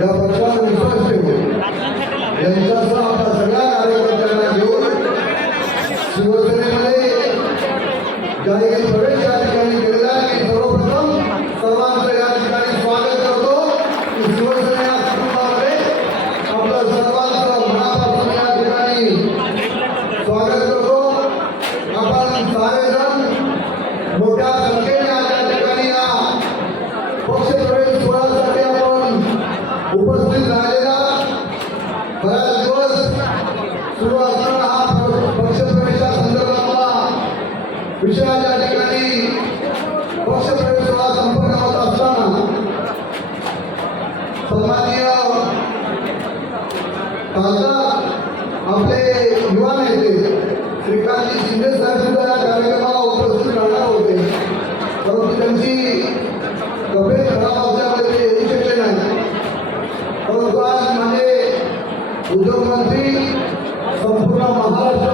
या पक्षावर विश्वास ठेवून यांच्यासह आपल्या सगळ्या कार्यकर्त्यांना घेऊन शिवसेनेमध्ये ज्या ठिकाणी प्रवेश या ठिकाणी गेलेला आहे. सर्वप्रथम सर्वांचे शिंदे साहेब सुद्धा कार्यक्रमाला उपस्थित राहणार होते. परंतु त्यांची तब्येत खराब नाही. परंतु आज माझे उद्योगमंत्री संपूर्ण महाराष्ट्र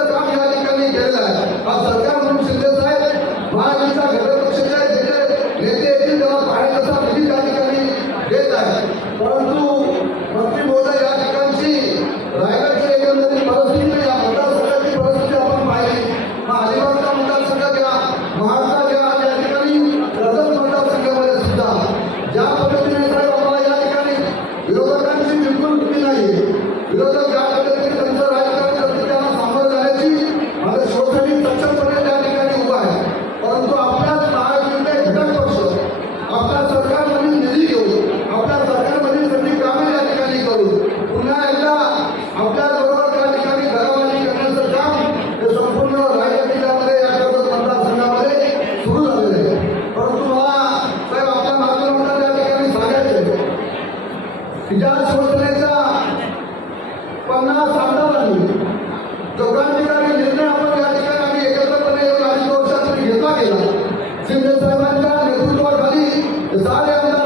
विचार शोधण्याचा पन्नास आमदार आली. दोघांनी निर्णय आपण या ठिकाणी आम्ही एकत्रपणे एक अधिक वर्षातून घेतला गेला. शिंदे साहेबांच्या नेतृत्वाखाली सारे आमदार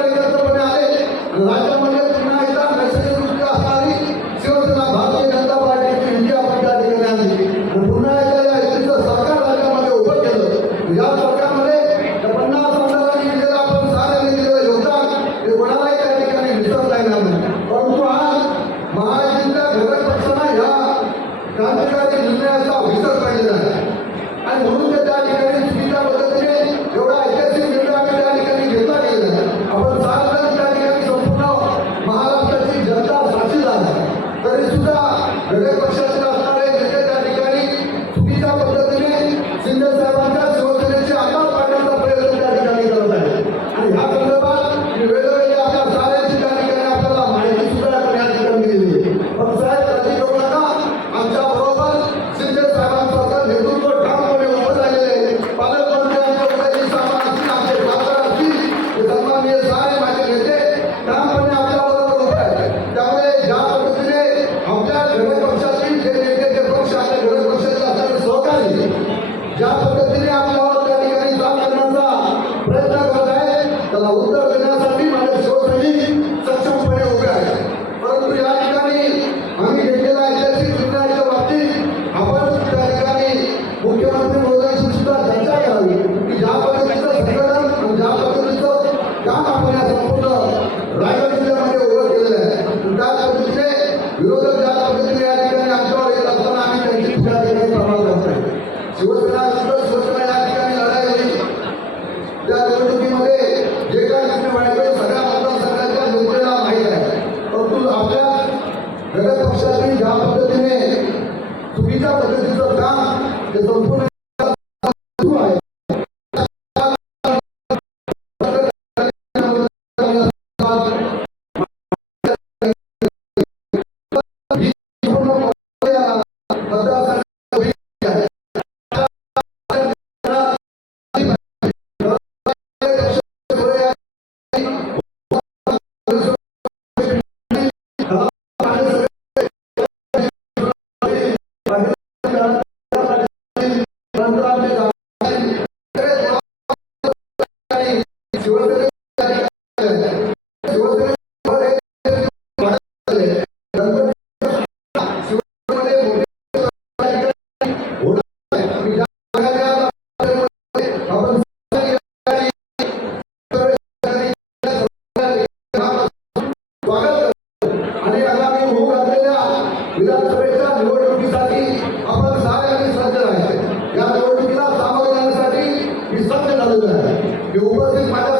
आपण साऱ्यांनी सज्ज राहायचे या निवडणुकीला सामोरे जाण्यासाठी मी सज्ज झालेलो आहे. मी उपस्थित माझ्या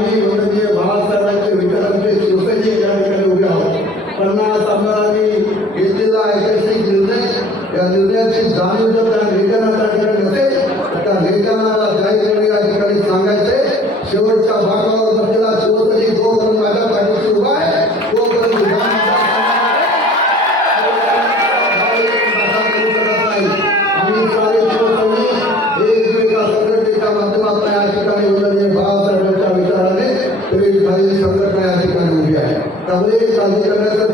आम्ही लोकप्रिय बाळासाहेबांचे विचारांचे श्रोते या ठिकाणी उभे आहोत. पन्नास आमदारांनी घेतलेला ऐतिहासिक निर्णय या निर्णयाची जाणीव जर त्या नेत्यांना ठिकाणी नसेल त्या नेत्यांना जाहीरपणे या ठिकाणी सांगायचे. शेवटच्या भागावर बसलेला शिवसेनेची जोर माझ्या पाठीशी उभा चांगले कार्य करण्याचा